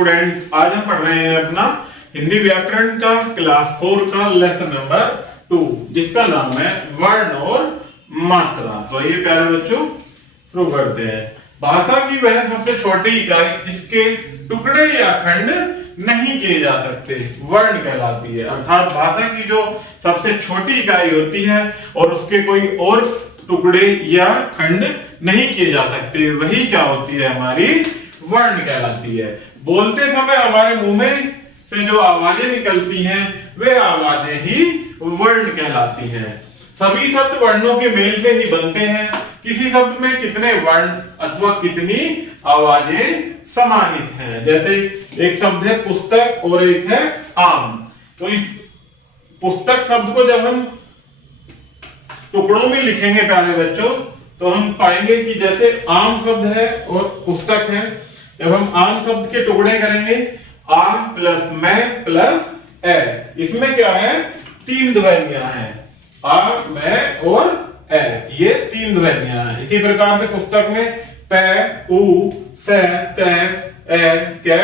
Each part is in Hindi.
स्टूडेंट्स, आज हम पढ़ रहे हैं अपना हिंदी व्याकरण का क्लास 4 का लेसन नंबर 2, जिसका नाम है वर्ण और मात्रा। तो ये प्यारे बच्चों शुरू करते हैं। भाषा की वह सबसे छोटी इकाई जिसके टुकड़े या खंड नहीं किए जा सकते वर्ण कहलाती है। अर्थात भाषा की जो सबसे छोटी इकाई होती है और उसके कोई और टुकड़े या खंड नहीं किए जा सकते, वही क्या होती है, हमारी वर्ण कहलाती है। बोलते समय हमारे मुंह में से जो आवाजें निकलती हैं वे आवाजें ही वर्ण कहलाती हैं। सभी शब्द वर्णों के मेल से ही बनते हैं। किसी शब्द में कितने वर्ण अथवा कितनी आवाजें समाहित हैं। जैसे एक शब्द है पुस्तक और एक है आम। तो इस पुस्तक शब्द को जब हम टुकड़ों में लिखेंगे प्यारे बच्चों, तो हम पाएंगे कि जैसे आम शब्द है और पुस्तक है, जब हम आम शब्द के टुकड़े करेंगे आ प्लस मैं प्लस ए, इसमें क्या है, तीन ध्वनियां हैं, आ मैं और ए, ये तीन ध्वनियां हैं। इसी प्रकार से पुस्तक में पे उ से ते ए के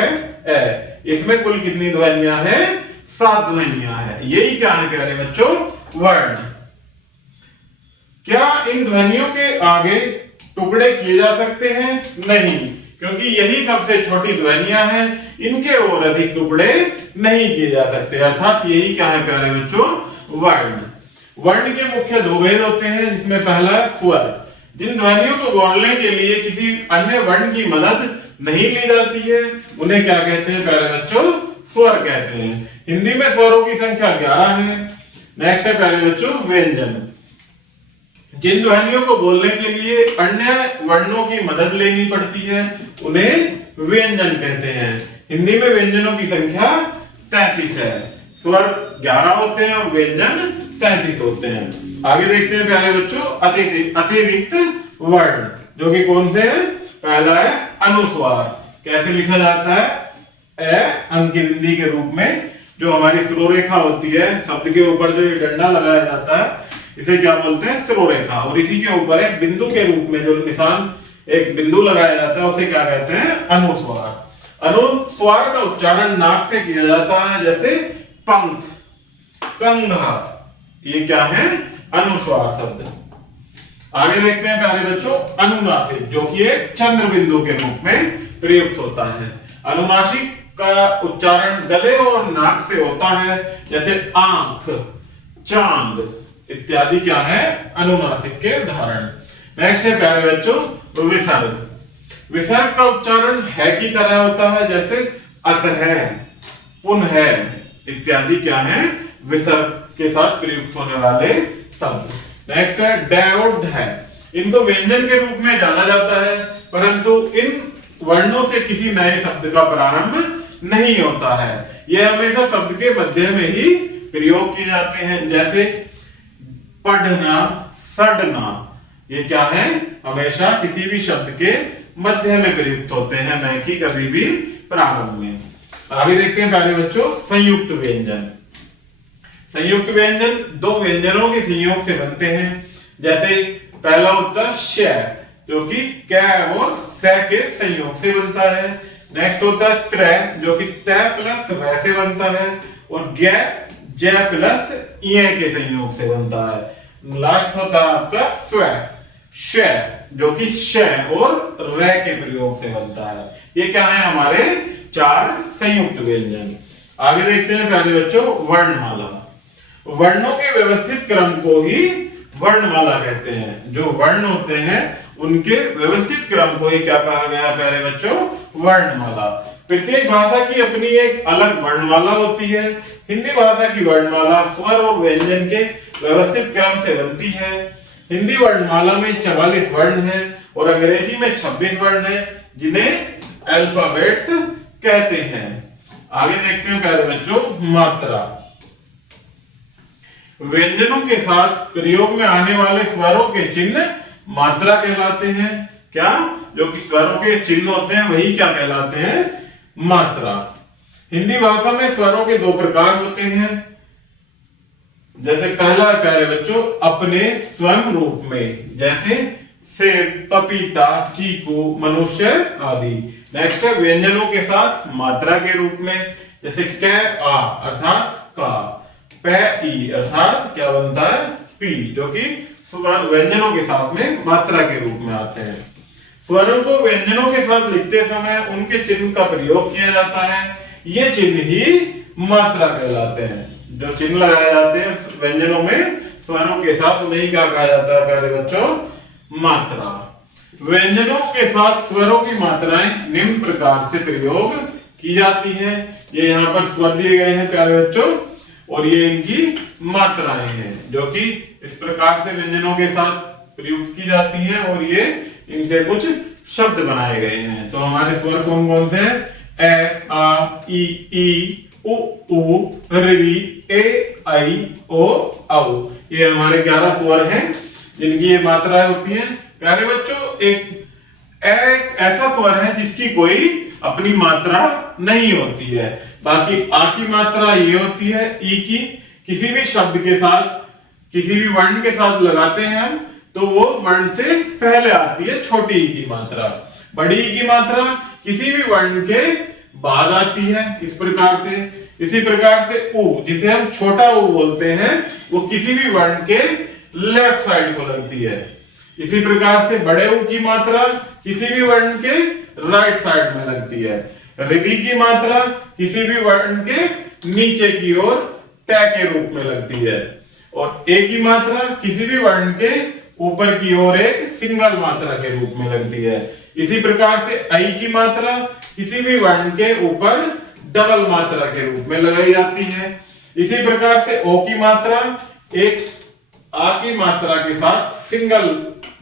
ए, इसमें कुल कितनी ध्वनियां हैं, 7 ध्वनियां हैं। यही क्या है कह रहे बच्चों, वर्ण। क्या इन ध्वनियों के आगे टुकड़े किए जा सकते हैं? नहीं, क्योंकि यही सबसे छोटी ध्वनियां हैं, इनके और अधिक टुकड़े नहीं किए जा सकते। अर्थात यही क्या है प्यारे बच्चों, वर्ण। वर्ण के मुख्य 2 भेद होते हैं, जिसमें पहला है स्वर। जिन ध्वनियों को बोलने के लिए किसी अन्य वर्ण की मदद नहीं ली जाती है उन्हें क्या कहते हैं प्यारे बच्चों, स्वर कहते हैं। हिंदी में स्वरों की संख्या 11 है। नेक्स्ट है प्यारे बच्चों व्यंजन। जिन ध्वनियों को बोलने के लिए अन्य वर्णों की मदद लेनी पड़ती है उन्हें व्यंजन कहते हैं। हिंदी में व्यंजनों की संख्या 33 है। स्वर 11 होते हैं और व्यंजन 33 होते हैं। आगे देखते हैं प्यारे बच्चों अतिरिक्त वर्ण, जो कि कौन से हैं। पहला है अनुस्वार। कैसे लिखा जाता है, ए अंक बिंदी के रूप में जो हमारी सिरोरेखा होती है, शब्द के ऊपर जो डंडा लगाया जाता है इसे क्या बोलते हैं, सिरोरेखा। और इसी के ऊपर एक बिंदु के रूप में जो निशान एक बिंदु लगाया जाता है उसे क्या कहते हैं, अनुस्वार। अनुस्वार का उच्चारण नाक से किया जाता है, जैसे पंख, कंघा, ये क्या है, अनुस्वार शब्द। आगे देखते हैं प्यारे बच्चों अनुनासिक, जो कि एक चंद्र बिंदु के रूप में प्रयुक्त होता है। अनुनासिक का उच्चारण गले और नाक से होता है, जैसे आंख, चांद इत्यादि क्या है, अनुनासिक के उदाहरण। नेक्स्ट है प्यारे बच्चों विसर्ग। विसर्ग का उच्चारण है की तरह होता है, जैसे अतः, पुनः इत्यादि क्या है, विसर्ग के साथ प्रयुक्त होने वाले शब्द। नेक्स्ट है डै और ढै। इनको व्यंजन के रूप में जाना जाता है, परंतु इन वर्णों से किसी नए शब्द का प्रारंभ नहीं होता है। यह हमेशा शब्द के मध्य में ही प्रयोग किए जाते हैं, जैसे पढ़ना, सड़ना, ये क्या है, हमेशा किसी भी शब्द के मध्य में प्रयुक्त होते हैं, न कि कभी भी प्रारंभ में। आगे देखते हैं प्यारे बच्चों संयुक्त व्यंजन। संयुक्त व्यंजन 2 व्यंजनों के संयोग से बनते हैं। जैसे पहला होता है श, जो कि क और स के संयोग से बनता है। नेक्स्ट होता है त्र, जो कि त प्लस व से बनता है। और ग, ज प्लस य के संयोग से बनता है। लास्ट होता है आपका स्व, श, जो कि श और र के प्रयोग से बनता है। ये क्या है, हमारे 4 संयुक्त व्यंजन। आगे देखते हैं प्यारे बच्चों वर्णमाला। वर्णों के व्यवस्थित क्रम को ही वर्णमाला कहते हैं। जो वर्ण होते हैं उनके व्यवस्थित क्रम को ही क्या कहा गया प्यारे बच्चों, वर्णमाला। प्रत्येक भाषा की अपनी एक अलग वर्णमाला होती है। हिंदी भाषा की वर्णमाला स्वर और व्यंजन के व्यवस्थित क्रम से बनती है। हिंदी वर्णमाला में 44 वर्ण है और अंग्रेजी में 26 वर्ण है, जिन्हें अल्फाबेट्स कहते हैं। आगे देखते हैं प्यारे बच्चों मात्रा। व्यंजनों के साथ प्रयोग में आने वाले स्वरों के चिन्ह मात्रा कहलाते हैं। क्या, जो कि स्वरों के चिन्ह होते हैं वही क्या कहलाते हैं, मात्रा। हिंदी भाषा में स्वरों के 2 प्रकार होते हैं। जैसे पहला प्यारे बच्चों अपने स्वयं रूप में, जैसे सेब, पपीता, चीकू, मनुष्य आदि। नेक्स्ट है व्यंजनों के साथ मात्रा के रूप में, जैसे क आ अर्थात का, प ई अर्थात क्या बनता है पी, जो कि व्यंजनों के साथ में मात्रा के रूप में आते हैं। स्वरों को व्यंजनों के साथ लिखते समय उनके चिन्ह का प्रयोग किया जाता है, ये चिन्ह ही मात्रा कहलाते हैं। जो चिन्ह लगाए जाते हैं व्यंजनों में स्वरों के साथ उन्हें क्या कहा जाता है प्यारे बच्चों, मात्रा। व्यंजनों के साथ स्वरों की मात्राएं निम्न प्रकार से प्रयोग की जाती है। ये यहाँ पर स्वर दिए गए हैं प्यारे बच्चों, और ये इनकी मात्राएं हैं जो कि इस प्रकार से व्यंजनों के साथ प्रयुक्त की जाती हैं, और ये इनसे कुछ शब्द बनाए गए हैं। तो हमारे स्वर कौन कौन से हैं? ए, आ, ई, उ, ऋ, ए, आई, ओ, औ। ये हमारे 11 स्वर हैं जिनकी ये मात्राएं होती हैं। प्यारे बच्चों, एक ऐसा स्वर है जिसकी कोई अपनी मात्रा नहीं होती है। बाकी आ की मात्रा ये होती है, ई की किसी भी शब्द के साथ, किसी भी वर्ण के साथ लगाते हैं हम, तो वो वर्ण से पहले आती है छोटी ई की मात्रा। बड़ी ई की मात्रा किसी भी वर्ण के बाद आती है, इस प्रकार से। इसी प्रकार से उ, जिसे हम छोटा उ बोलते हैं, वो किसी भी वर्ण के लेफ्ट साइड को लगती है। इसी प्रकार से बड़े उ की मात्रा किसी भी वर्ण के राइट साइड में लगती है। ऋ की मात्रा किसी भी वर्ण के नीचे की ओर ट के रूप में लगती है, और ए की मात्रा किसी भी वर्ण के ऊपर की ओर एक सिंगल मात्रा के रूप में लगती है। इसी प्रकार से आई की मात्रा किसी भी वर्ण के ऊपर डबल मात्रा के रूप में लगाई जाती है। इसी प्रकार से ओ की मात्रा एक आ की मात्रा के साथ सिंगल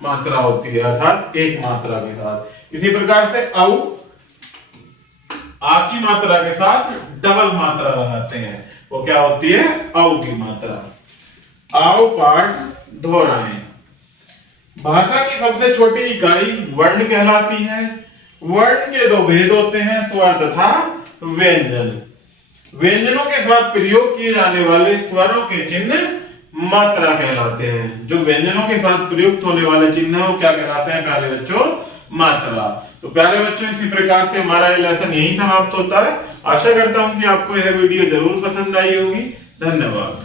मात्रा होती है, अर्थात एक मात्रा के साथ। इसी प्रकार से औ आ की मात्रा के साथ डबल मात्रा लगाते हैं, वो क्या होती है? औ की मात्रा। आओ पाठ दोहराएं। भाषा की सबसे छोटी इकाई वर्ण कहलाती है। वर्ण के दो भेद होते हैं, स्वर तथा व्यंजन। व्यंजनों के साथ प्रयोग किए जाने वाले स्वरों के चिन्ह मात्रा कहलाते हैं। जो व्यंजनों के साथ प्रयुक्त होने वाले चिन्ह है वो क्या कहलाते हैं प्यारे बच्चों? मात्रा। तो प्यारे बच्चों, इसी प्रकार से हमारा ये लेसन यही समाप्त होता है। आशा करता हूं कि आपको यह वीडियो जरूर पसंद आई होगी। धन्यवाद।